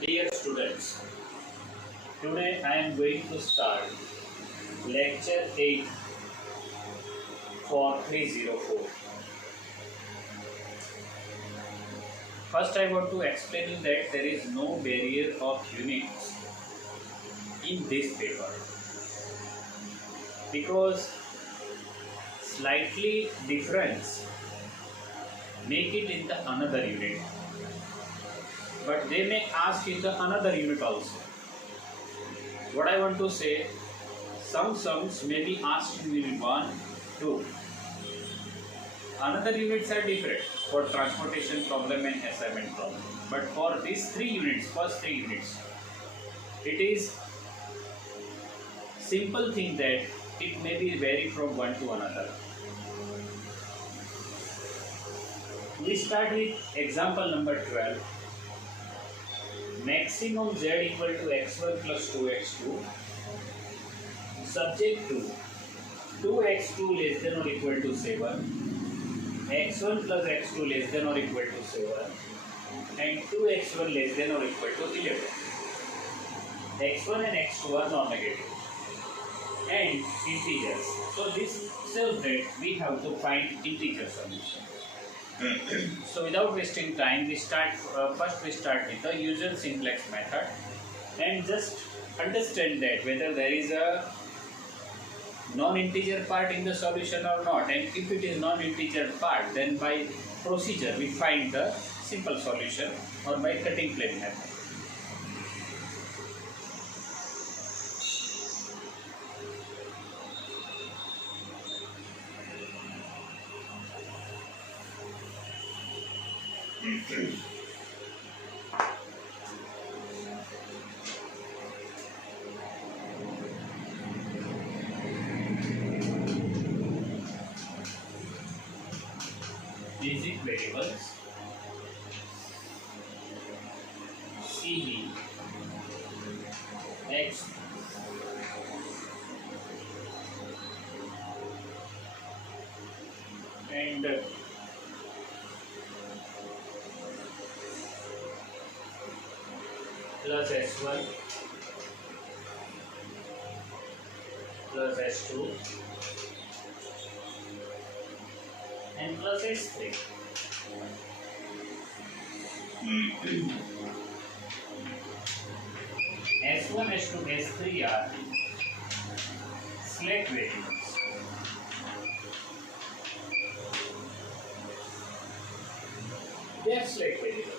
Dear students, today I am going to start lecture 8 for 304. First I want to explain you that there is no barrier of units in this paper because slightly difference make it in the another unit, but they may ask in the another unit also. What I want to say, some sums may be asked in unit 1, 2. Another units are different for transportation problem and assignment problem. But for these 3 units, first 3 units, it is simple thing that it may be vary from one to another. We start with example number 12. Maximum z equal to x1 plus 2x2 subject to 2x2 less than or equal to 7, x1 plus x2 less than or equal to 7 and 2x1 less than or equal to 11. x1 and x2 are non-negative and integers. So this tells that we have to find integer solution. So without wasting time, we start first we start with the usual simplex method and just understand that whether there is a non-integer part in the solution or not, and if it is non-integer part, then by procedure we find the simple solution or by cutting plane method. Basic variables CV X and plus S1 plus S2 and plus S3. S1, S2, S3 are select variables. They are select variables.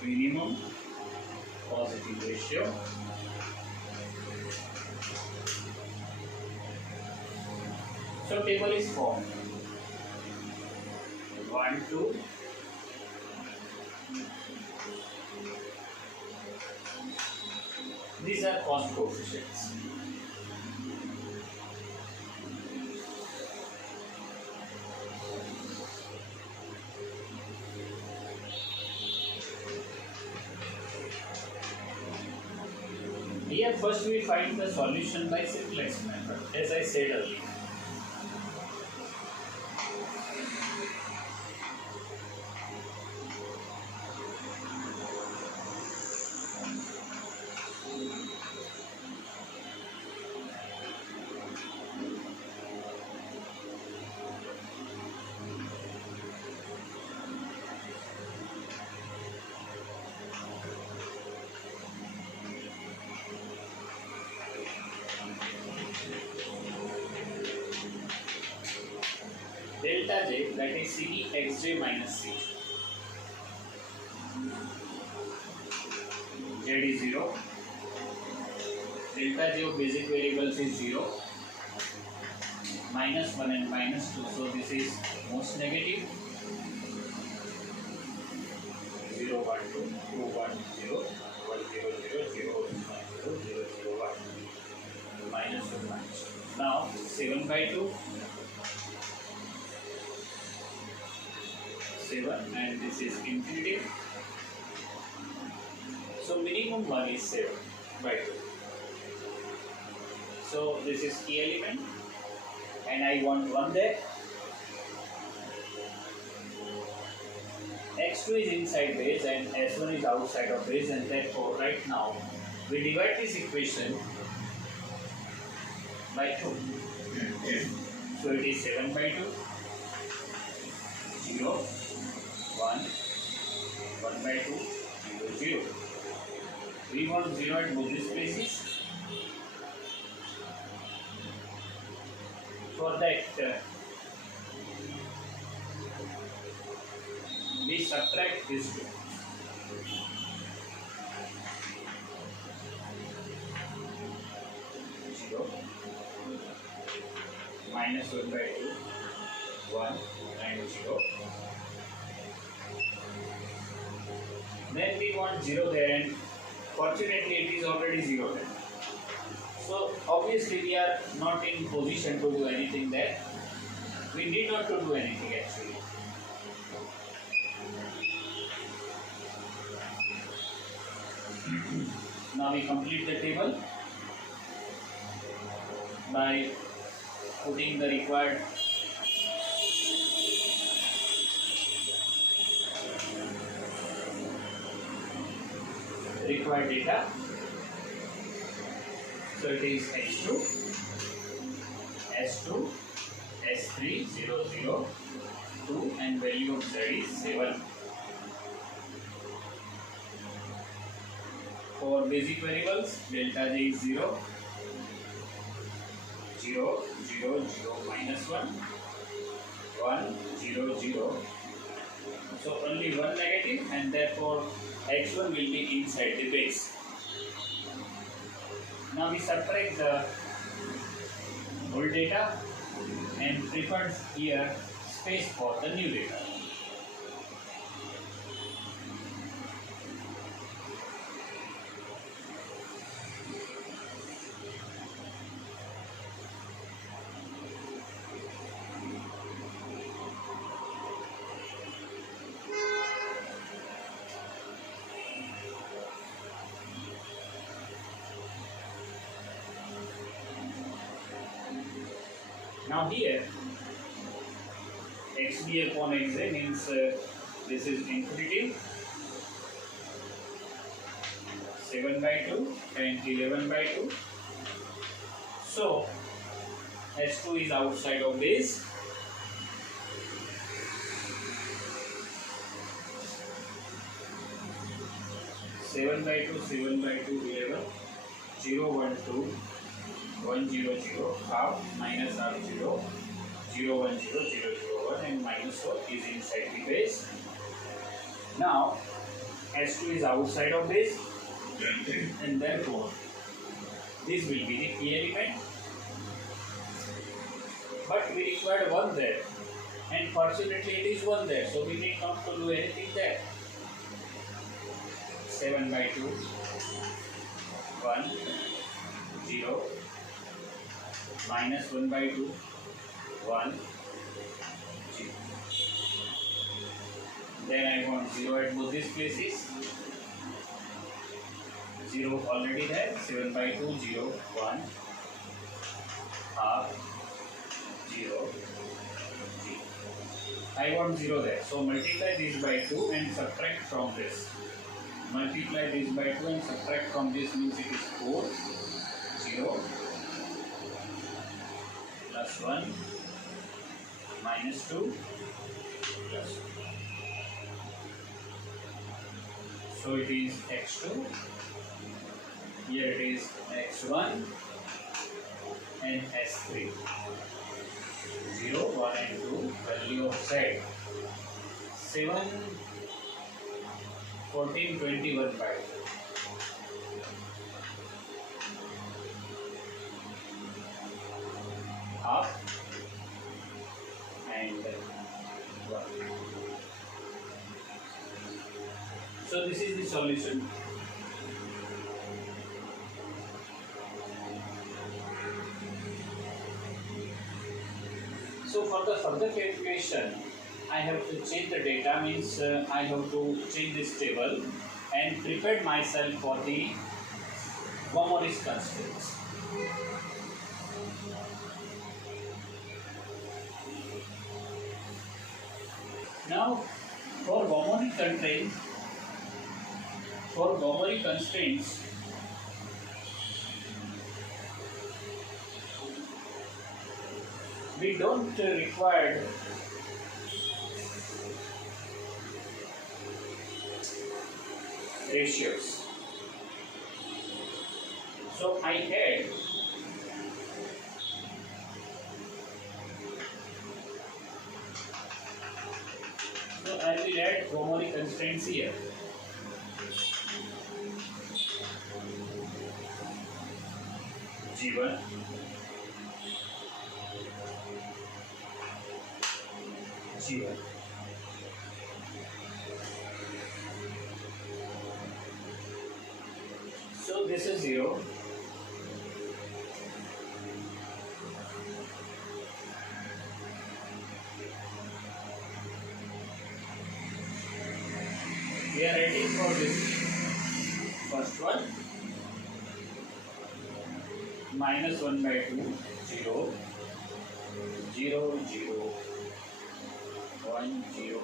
Minimum positive ratio, so table is formed 1, 2, these are cost coefficients. Here first we find the solution by simplex method, as I said earlier. Delta J, that is CD xj minus C. Z is 0. Delta J of basic variables is 0. Minus 1 and minus 2. So this is most negative. 0, 1, 2, 2, 1, 0, 1, 0, 0, 0, 1, 0, 0, 0, 1. 7 by 2, 7, and this is infinity. So minimum one is 7 by 2. So this is key element, and I want 1 there. x2 is inside base and s1 is outside of base, and therefore right now we divide this equation by 2. So it is 7 by 2, 0, 1, 1 by 2, 0, 0. We want 0 at both these places. For that, we subtract these two. Zero, minus 1 by 2, 1 and 0. Then we want 0 there, and fortunately it is already 0 there. So obviously we are not in position to do anything there. We need not to do anything actually. Now we complete the table by putting the required data. So it is H2, S2, S3, 0, 0, 2, and value of Z is 7. For basic variables, delta J is 0, 0, 0, 0, minus 1, 1, 0, 0. So only one negative, and therefore H1 will be inside the base. Now we subtract the old data and preferred here space for the new data. Now here, xb upon xa means this is infinity, 7 by 2 and 11 by 2. So S2 is outside of base. Seven by 2, 7 by 2, 11, 0, 1, 2. 1 0 0, half, minus half 0, 0 1 0, 0 0 1, and minus 4 is inside the base. Now S2 is outside of base, and therefore this will be the key element. But we required 1 there, and fortunately it is 1 there, so we need not to do anything there. 7 by 2, 1, 0, minus 1 by 2, 1, 0. Then I want 0 at both these places. 0 already there, 7 by 2, 0, 1, half, 0, 0. I want 0 there, so multiply this by 2 and subtract from this. Multiply this by 2 and subtract from this means it is 4, 0, plus 1, minus 2, plus 1. So it is x2, here it is x1 and s3. 0, 1 and 2, value of z 7, 14, 21 by 2. Half and 1. So this is the solution. So for the further calculation, I have to change the data, means I have to change this table and prepare myself for the Vomoris constraints. Now for Vomoris constraints, we don't require ratios. So I add I will add Vomoris constraints here. G1, G1. So this is 0. We are ready for this first one. Minus 1 by 2, 0, 0, 0, 1, 0,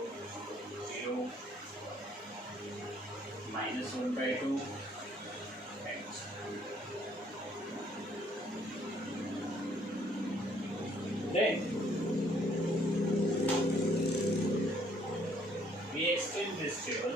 0, minus 1 by 2, x. Then we extend this table.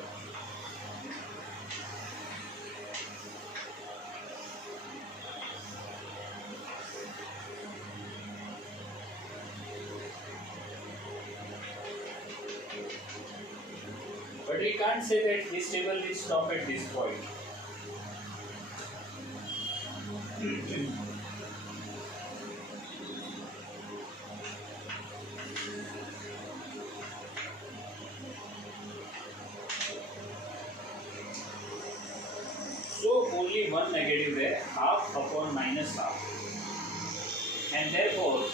But we can't say that this table will stop at this point. So only one negative there, half upon minus half. And therefore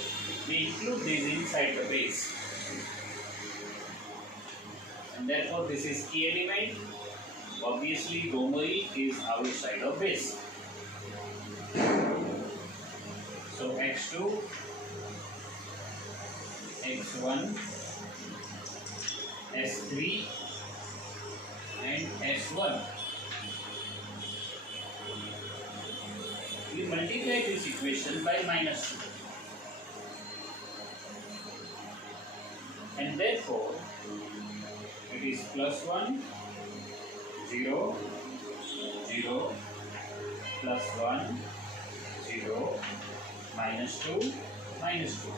we include this inside the base. And therefore this is key element. Obviously Vomoris is outside of base. So x2, x1, s3 and s1. We multiply this equation by minus 2. And therefore it is plus 1, 0, 0, plus 1, 0, minus 2, minus 2.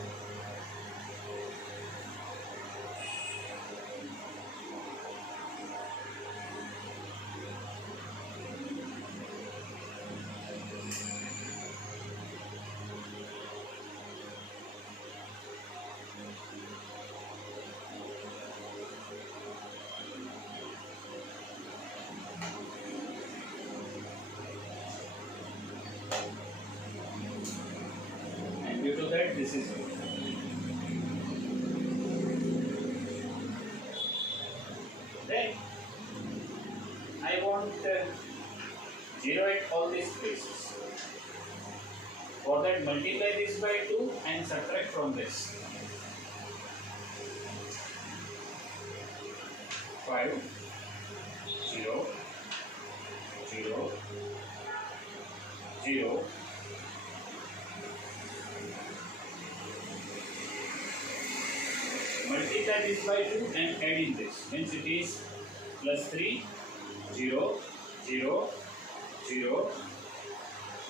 And due to that, this is it. Then I want 0 at all these places. For that, multiply this by 2 and subtract from this. 5, 0, 0, 0. Multiply this by 2 and add in this. Hence it is plus 3, 0, 0, 0,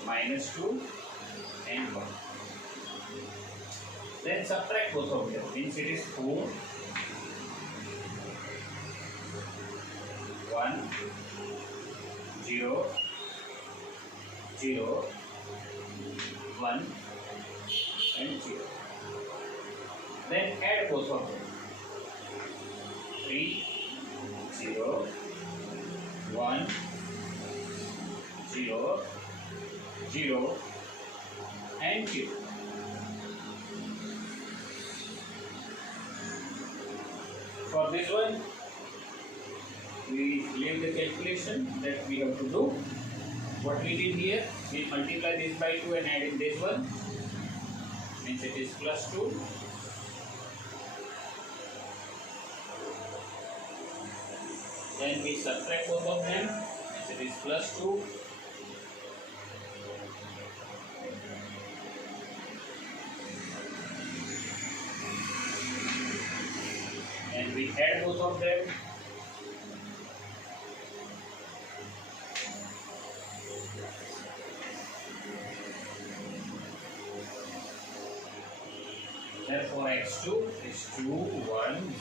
minus 2 and 1. Then subtract both of them. Hence it is 4, 1, 0, 0, 1 and 0. Then add both of them. 3, 0, 1, 0, 0 and 0. For this one, we leave the calculation that we have to do. What we did here, we multiply this by 2 and add in this one, means it is plus 2. Then we subtract both of them, means it is plus 2. And we add both of them. Therefore, x2 is 2, 1,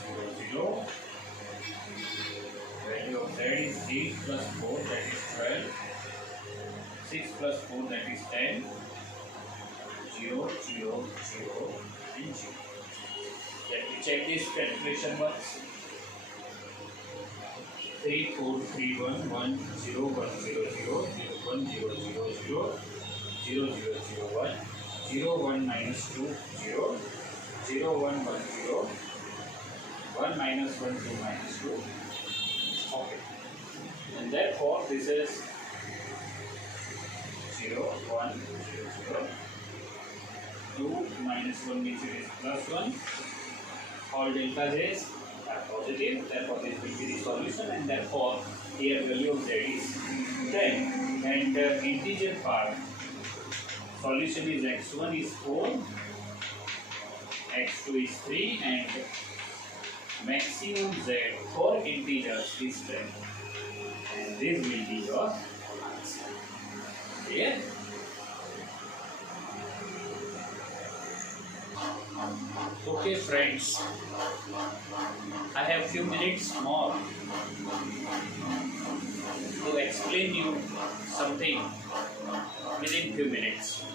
0, 0. Value of z is 8 plus 4, that is 12. 6 plus 4, that is 10. 0, 0, 0, and 0. Let me check this calculation once. 3, 4, 3, 1, 1, 0, 1, 0, 0, 1, 0, 0, 0, 0, 0, 0, 1, 0, 1 minus 2, 0, 0, 1, 1, 0, 1 minus 1, 2 minus 2. Okay. And therefore, this is 0, 1, 0, 0. 2 minus 1 means it is plus 1. All delta j's are positive, therefore this will be the solution, and therefore here value of z is 10. And the integer part, solution is x1 is 4, x2 is 3, and maximum z for integers is 10. And this will be your answer. Clear? Okay friends, I have few minutes more to explain you something within few minutes.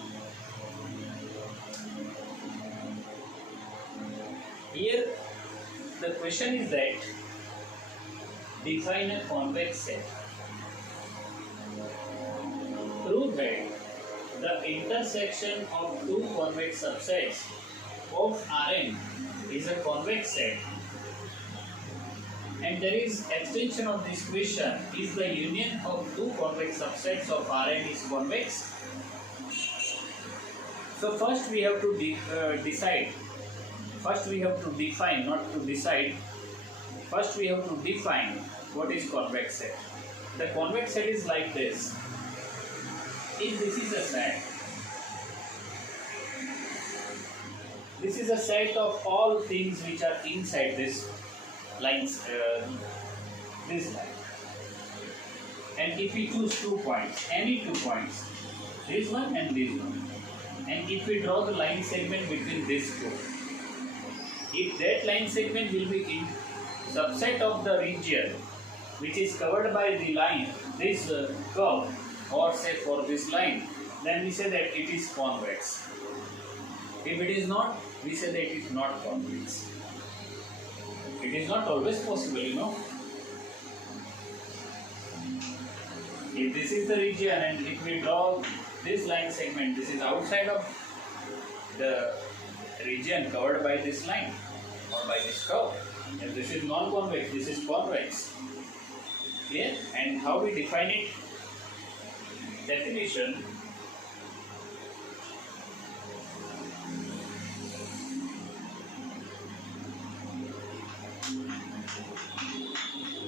Here the question is that define a convex set. Prove that the intersection of two convex subsets of Rn is a convex set, and there is extension of this question: is the union of two convex subsets of Rn is convex? So first we have to decide. First we have to define, not to decide. First we have to define what is convex set. The convex set is like this. If this is a set, this is a set of all things which are inside this lines, this line. And if we choose 2 points, any 2 points, this one and this one, and if we draw the line segment between these two, if that line segment will be in subset of the region which is covered by the line, this curve, or say for this line, then we say that it is convex. If it is not, we say that it is not convex. It is not always possible, you know. If this is the region and if we draw this line segment, this is outside of the region covered by this line or by this curve. If this is non-convex, this is convex. Yeah? And how we define it? Definition.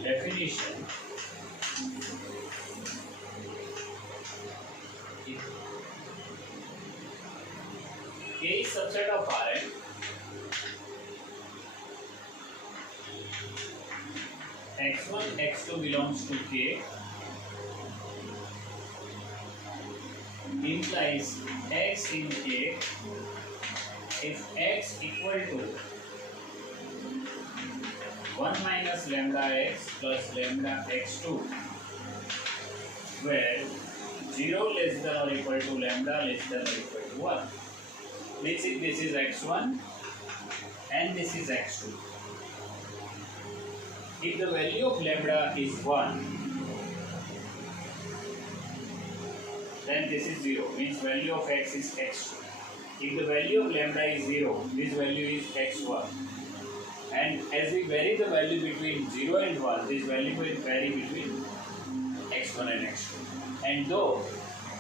Definition. K is subset of Rn. X1, X2 belongs to K. Implies X in K if X equal to 1 minus lambda X plus lambda X2, where 0 less than or equal to lambda less than or equal to 1. This is X1 and this is X2. If the value of lambda is 1, then this is 0, means value of X is X2. If the value of lambda is 0, this value is X1. And as we vary the value between 0 and 1, this value will vary between x1 and x2. And though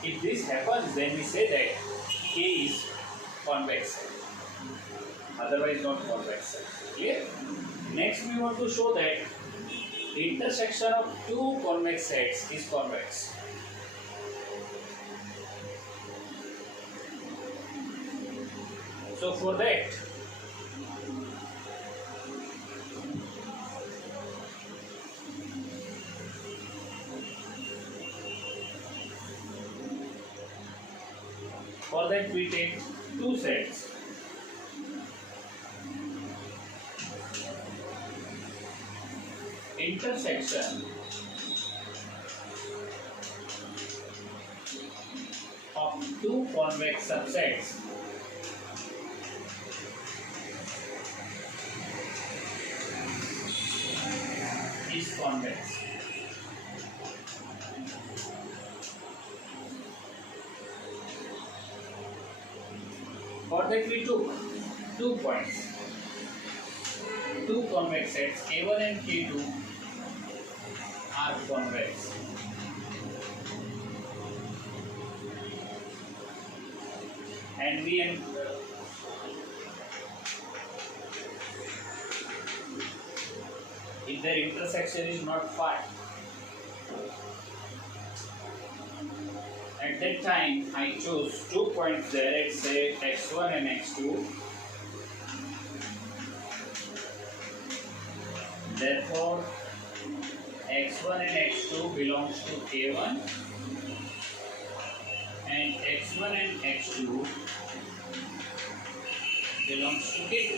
if this happens, then we say that K is convex set. Otherwise not convex set. Clear? Next we want to show that the intersection of two convex sets is convex. So for that, we take two sets. Intersection of two convex subsets is convex. For that we took 2 points. Two convex sets K1 and K2 are convex. And if their intersection is not phi, at that time I chose 2 points there, let's say x1 and x2. Therefore, x1 and x2 belongs to K1 and x1 and x2 belongs to K2.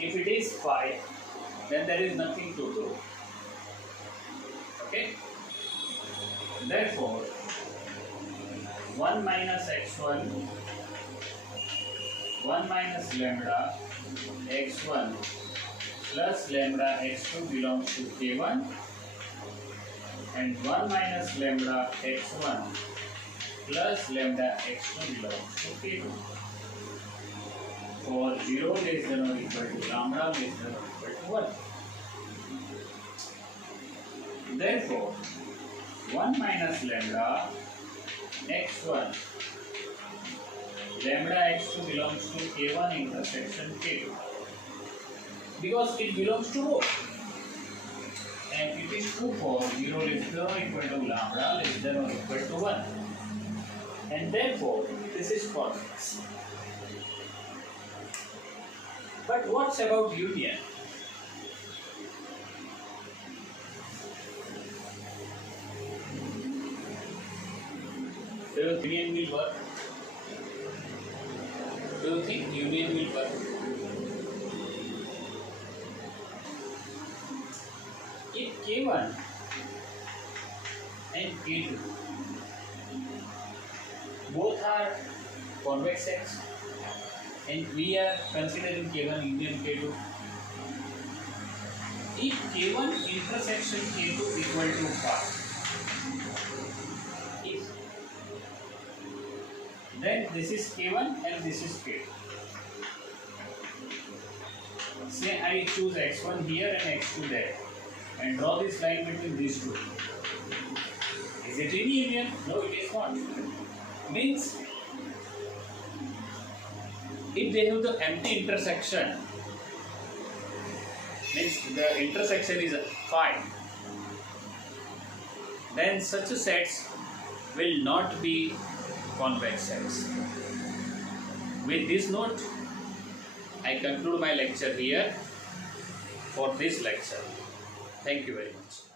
If it is phi, then there is nothing to do. Okay? Therefore, 1 minus x1, 1 minus lambda x1 plus lambda x2 belongs to K1 and 1 minus lambda x1 plus lambda x2 belongs to K2. For 0 less than or equal to lambda less than or equal to 1. Therefore, 1 minus lambda x1 lambda x2 belongs to K1 intersection K2 because it belongs to both, and it is true for 0 less than or equal to lambda less than or equal to 1, and therefore this is convex. But what's about union? Do you think union will work? Do you think union will work? If K1 and K2 both are convex sets and we are considering K1 union K2, if K1 intersection K2 equal to phi, then this is K1 and this is K2. Say I choose x1 here and x2 there and draw this line between these two. Is it in union? No, it is not. Means if they have the empty intersection, means the intersection is phi, then such sets will not be convex sets. With this note, I conclude my lecture here for this lecture. Thank you very much.